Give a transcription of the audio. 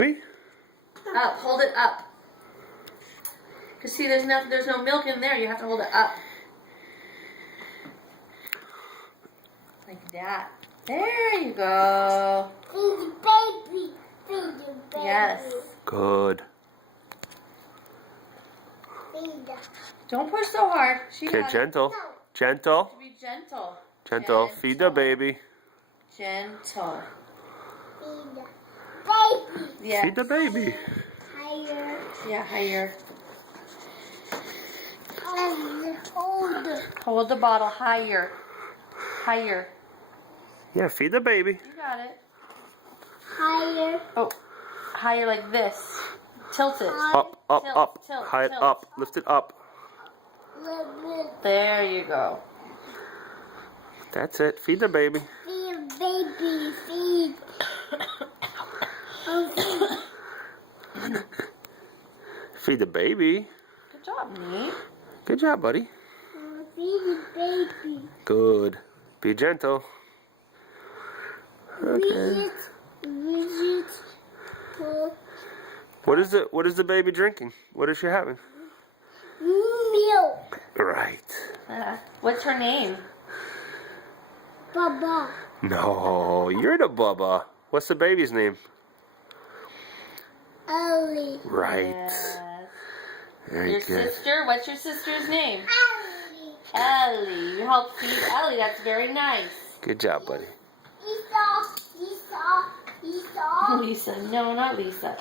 Up, hold it up. Cause see, there's no milk in there. You have to hold it up. Like that. There you go. Feed the baby. Feed the baby. Yes. Good. Feed the... Don't push so hard. She Okay, got gentle. No. Gentle. it. Be gentle. Gentle. Feed the baby. Gentle. Feed the baby. Yeah. Feed the baby. Higher. Yeah, higher. Hold. Hold the bottle higher. Higher. Yeah, feed the baby. You got it. Higher. Oh, higher like this. Tilt it. Up, up, Tilt, up. tilt, High it tilt. up. Lift it up. Little bit. There you go. That's it. Feed the baby. Feed baby. Feed. Feed. Feed the baby. Good job, Nate. Good job, buddy. Feed the baby. Good. Be gentle. Okay. Visit. What is the baby drinking? What is she having? Milk. Right. What's her name? Baba. No, you're the Bubba. What's the baby's name? Ellie. Right. Yes. Very Your good. sister? What's your sister's name? Ellie. Ellie. You helped feed Ellie. That's very nice. Good job, buddy. Esau. Esau. Esau. Lisa. No, not Lisa.